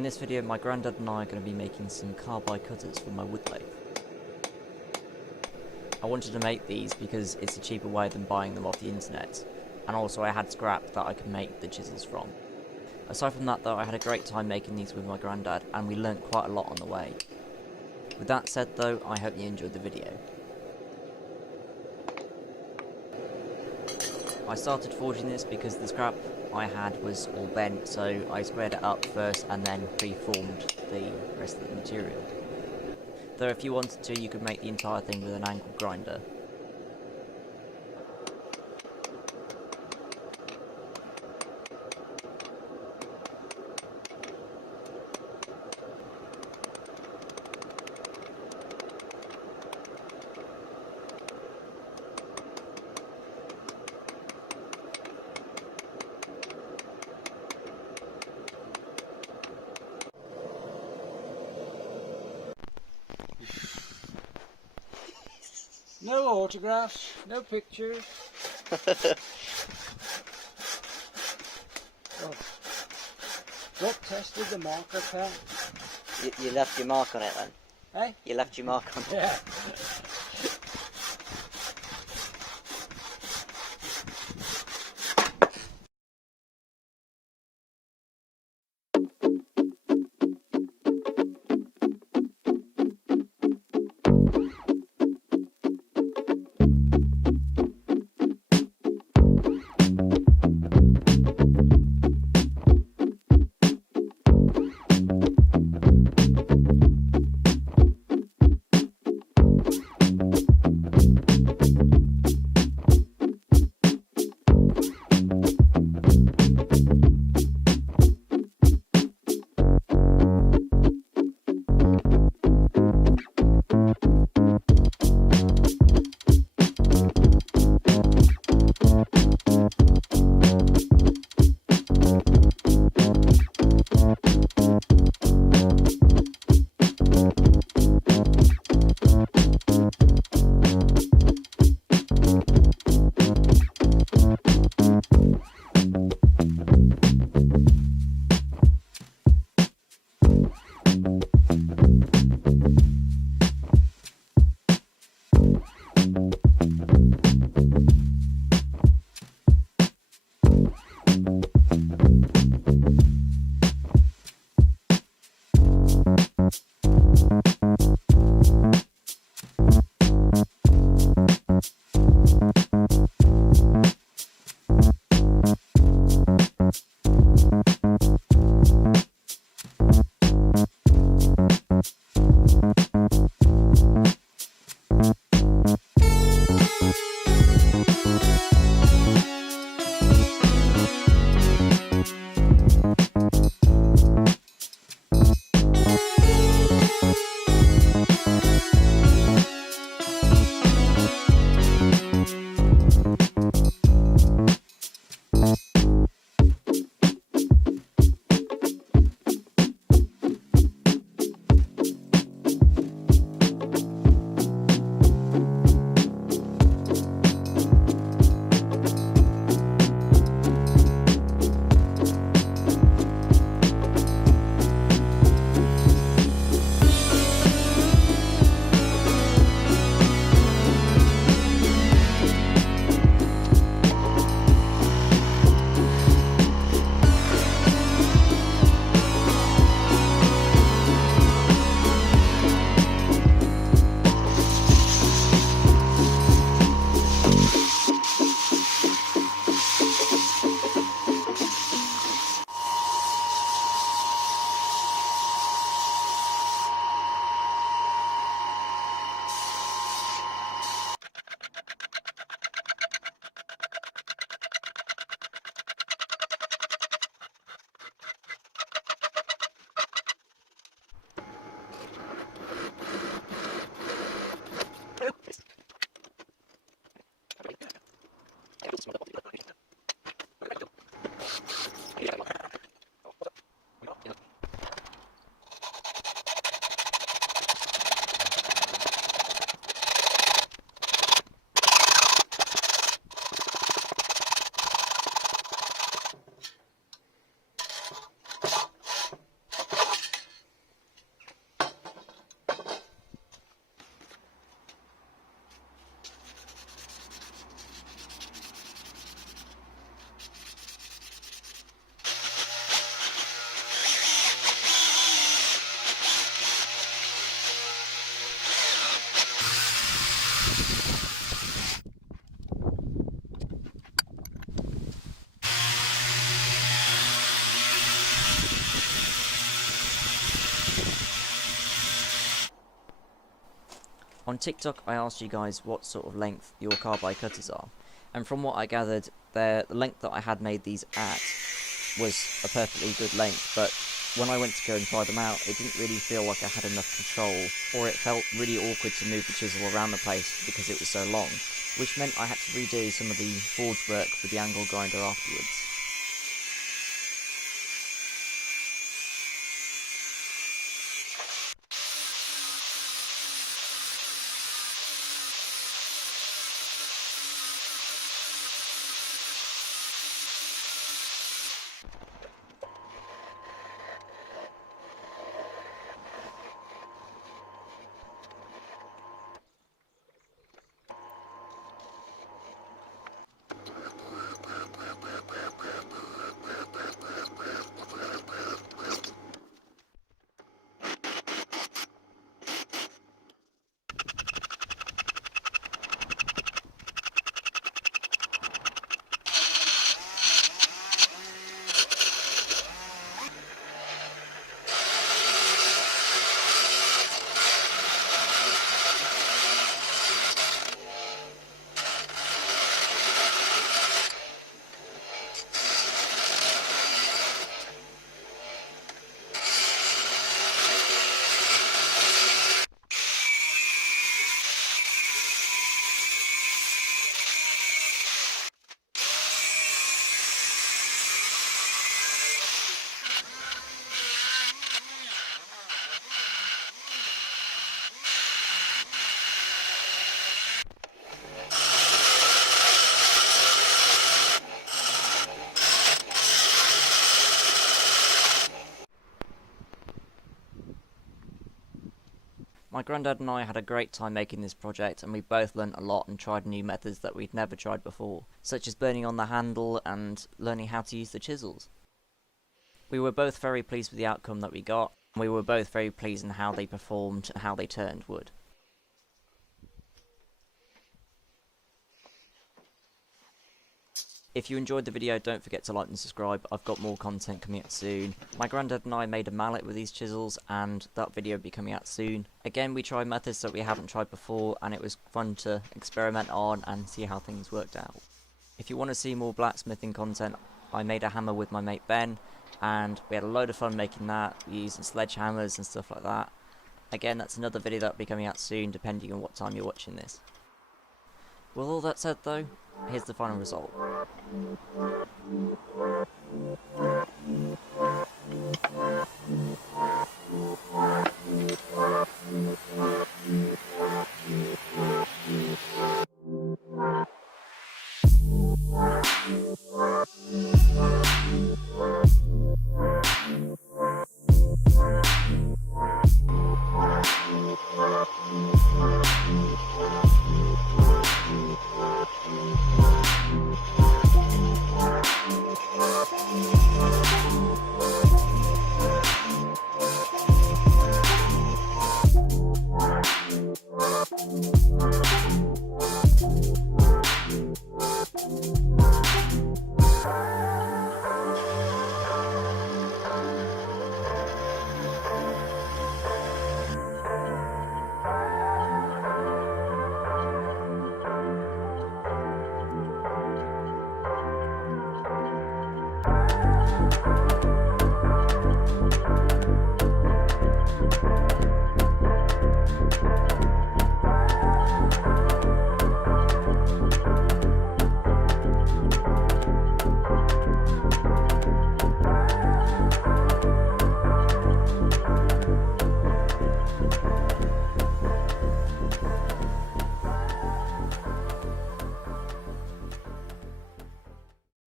In this video, my granddad and I are going to be making some carbide cutters for my wood lathe. I wanted to make these because it's a cheaper way than buying them off the internet, and also I had scrap that I could make the chisels from. Aside from that though, I had a great time making these with my granddad, and we learnt quite a lot on the way. With that said though, I hope you enjoyed the video. I started forging this because the scrap I had was all bent, so I squared it up first and then pre-formed the rest of the material. Though if you wanted to, you could make the entire thing with an angle grinder. No autographs, no pictures. Oh. Drop tested the marker pen. You left your mark on it then? Hey? You left your mark on it? Yeah. On TikTok I asked you guys what sort of length your carbide cutters are, and from what I gathered, the length that I had made these at was a perfectly good length, but when I went to go and try them out, it didn't really feel like I had enough control, or it felt really awkward to move the chisel around the place because it was so long, which meant I had to redo some of the forge work with the angle grinder afterwards. My granddad and I had a great time making this project, and we both learnt a lot and tried new methods that we'd never tried before, such as burning on the handle and learning how to use the chisels. We were both very pleased with the outcome that we got, and we were both very pleased in how they performed and how they turned wood. If you enjoyed the video, don't forget to like and subscribe. I've got more content coming out soon. My granddad and I made a mallet with these chisels, and that video will be coming out soon. Again, we tried methods that we haven't tried before, and it was fun to experiment on and see how things worked out. If you want to see more blacksmithing content, I made a hammer with my mate Ben, and we had a load of fun making that. We used sledgehammers and stuff like that. Again, that's another video that will be coming out soon, depending on what time you're watching this. With all that said though, here's the final result.